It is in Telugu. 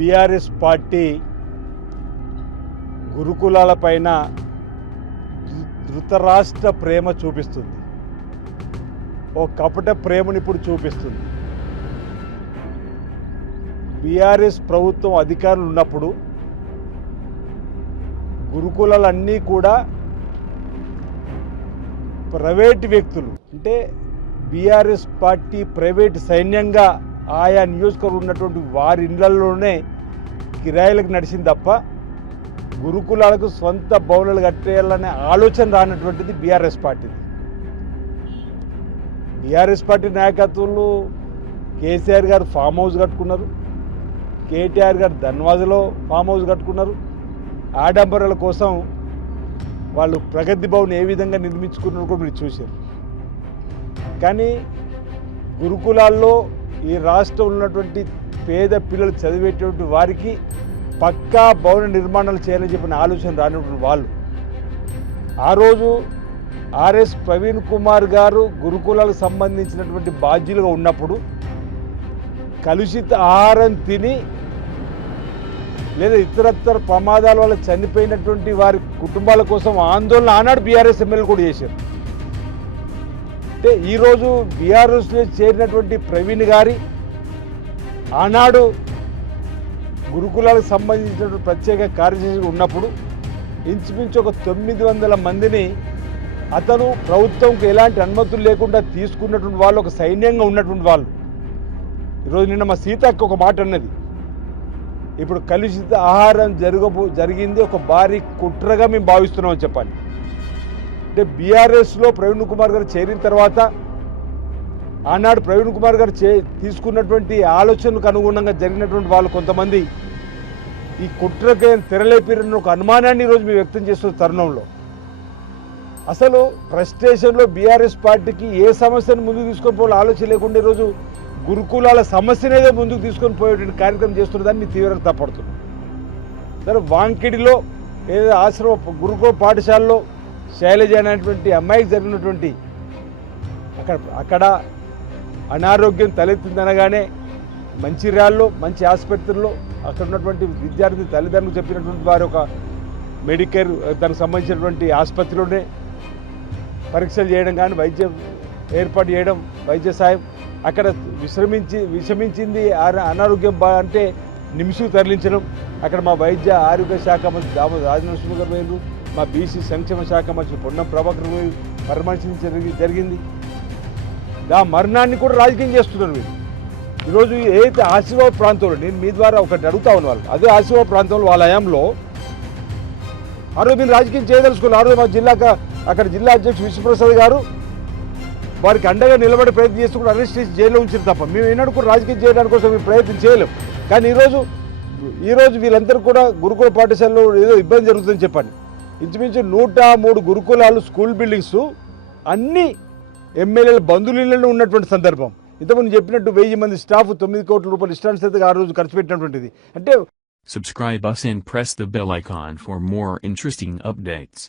బీఆర్ఎస్ పార్టీ గురుకులాల పైన ధృతరాష్ట్ర ప్రేమ చూపిస్తుంది. ఓ కపట ప్రేమను ఇప్పుడు చూపిస్తుంది. బీఆర్ఎస్ ప్రభుత్వం అధికారులు ఉన్నప్పుడు గురుకులాలన్నీ కూడా ప్రైవేట్ వ్యక్తులు, అంటే బీఆర్ఎస్ పార్టీ ప్రైవేట్ సైన్యంగా ఆయా నియోజకవర్గం ఉన్నటువంటి వారి ఇళ్లలోనే కిరాయిలకు నడిచింది తప్ప గురుకులాలకు సొంత భవనాలు కట్టేయాలనే ఆలోచన రానటువంటిది బీఆర్ఎస్ పార్టీది. బీఆర్ఎస్ పార్టీ నాయకత్వంలో కేసీఆర్ గారు ఫామ్ హౌస్ కట్టుకున్నారు, కేటీఆర్ గారు ధన్వాజలో ఫామ్ హౌస్ కట్టుకున్నారు. ఆడంబరాల కోసం వాళ్ళు ప్రగతి భవన్ ఏ విధంగా నిర్మించుకున్నారో కూడా మీరు చూశారు. కానీ గురుకులాల్లో ఈ రాష్ట్రంలో ఉన్నటువంటి పేద పిల్లలు చదివేటువంటి వారికి పక్కా భవన నిర్మాణాలు చేయాలని చెప్పిన ఆలోచన రానటువంటి వాళ్ళు ఆ రోజు ఆర్ఎస్ ప్రవీణ్ కుమార్ గారు గురుకులాలకు సంబంధించినటువంటి బాధ్యులుగా ఉన్నప్పుడు కలుషిత ఆహారం తిని లేదా ఇతరత్ర ప్రమాదాల వల్ల చనిపోయినటువంటి వారి కుటుంబాల కోసం ఆందోళన ఆనాడు బీఆర్ఎస్ ఎమ్మెల్యేలు కూడా చేశారు. అంటే ఈరోజు బీఆర్ఎస్లో చేరినటువంటి ప్రవీణ్ గారి ఆనాడు గురుకులాలకు సంబంధించినటువంటి ప్రత్యేక కార్యదర్శి ఉన్నప్పుడు ఇంచుమించు ఒక 900 మందిని అతను ప్రభుత్వంకి ఎలాంటి అనుమతులు లేకుండా తీసుకున్నటువంటి వాళ్ళు, ఒక సైన్యంగా ఉన్నటువంటి వాళ్ళు. ఈరోజు నిన్న మా సీతక్క ఒక మాట అన్నది, ఇప్పుడు కలుషిత ఆహారం జరిగింది ఒక భారీ కుట్రగా మేము భావిస్తున్నామని చెప్పాలి. అంటే బీఆర్ఎస్లో ప్రవీణ్ కుమార్ గారు చేరిన తర్వాత ఆనాడు ప్రవీణ్ కుమార్ గారు తీసుకున్నటువంటి ఆలోచనకు అనుగుణంగా జరిగినటువంటి వాళ్ళు కొంతమంది ఈ కుట్రకే తెరలేపిరన్న ఒక అనుమానాన్ని ఈరోజు మేము వ్యక్తం చేస్తున్న తరుణంలో అసలు ఫ్రస్ట్రేషన్లో బీఆర్ఎస్ పార్టీకి ఏ సమస్యను ముందుకు తీసుకొని పోవాలో ఆలోచన లేకుండా ఈరోజు గురుకులాల సమస్యనేదో ముందుకు తీసుకొని పోయేటువంటి కార్యక్రమం చేస్తున్నదాన్ని తీవ్రంగా తప్పడుతున్నాం. సరే, వాంకిడిలో ఏదో ఆశ్రమ గురుకుల పాఠశాలలో శైలజ అనేటువంటి అమ్మాయికి జరిగినటువంటి అక్కడ అనారోగ్యం తలెత్తిందనగానే మంచిర్యాలలో మంచి ఆసుపత్రిలో అక్కడ ఉన్నటువంటి విద్యార్థి తల్లిదండ్రులు చెప్పినటువంటి వారి ఒక మెడికేర్ దానికి సంబంధించినటువంటి ఆసుపత్రిలోనే పరీక్షలు చేయడం కానీ వైద్యం ఏర్పాటు చేయడం, వైద్య సాయం అక్కడ విషమించింది అనారోగ్యం అంటే నిమిషం తరలించడం. అక్కడ మా వైద్య ఆరోగ్య శాఖ మంత్రి దామోదర్ రాజనరసింహ గారు వేరు, మా బీసీ సంక్షేమ శాఖ మంత్రి పొన్నం ప్రభాకర్ పరామర్శించడం జరిగింది. ఆ మరణాన్ని కూడా రాజకీయం చేస్తున్నారు వీళ్ళు. ఈరోజు ఏదైతే ఆసిఫాబాద్ ప్రాంతంలో, నేను మీ ద్వారా ఒకటి అడుగుతా ఉన్న వాళ్ళు, అదే ఆసిఫాబాద్ ప్రాంతంలో వాళ్ళ హయాంలో ఆ రోజు మీరు రాజకీయం చేయదలుచుకోవాలి. ఆ రోజు మా అక్కడ జిల్లా అధ్యక్షుడు విశ్వప్రసాద్ గారు వారికి అండగా నిలబడే ప్రయత్నం చేస్తూ కూడా అరెస్ట్ చేసి జైల్లో ఉంచారు తప్ప మేము ఏనాడు కూడా రాజకీయం చేయడానికి కోసం మేము ప్రయత్నం చేయలేం. కానీ ఈరోజు వీళ్ళందరూ కూడా గురుకుల పాఠశాలలో ఏదో ఇబ్బంది జరుగుతుందని చెప్పండి. ఇంచుమించు 103 గురుకులాలు, స్కూల్ బిల్డింగ్స్ అన్నీ ఎమ్మెల్యేల బంధువులలో ఉన్నటువంటి సందర్భం. ఇంతకుముందు చెప్పినట్టు 1000 మంది స్టాఫ్ 9 కోట్ల రూపాయలు ఇష్టానుసారంగా ఆ రోజు ఖర్చు పెట్టినటువంటిది. అంటే Subscribe us and press the bell icon for more interesting updates.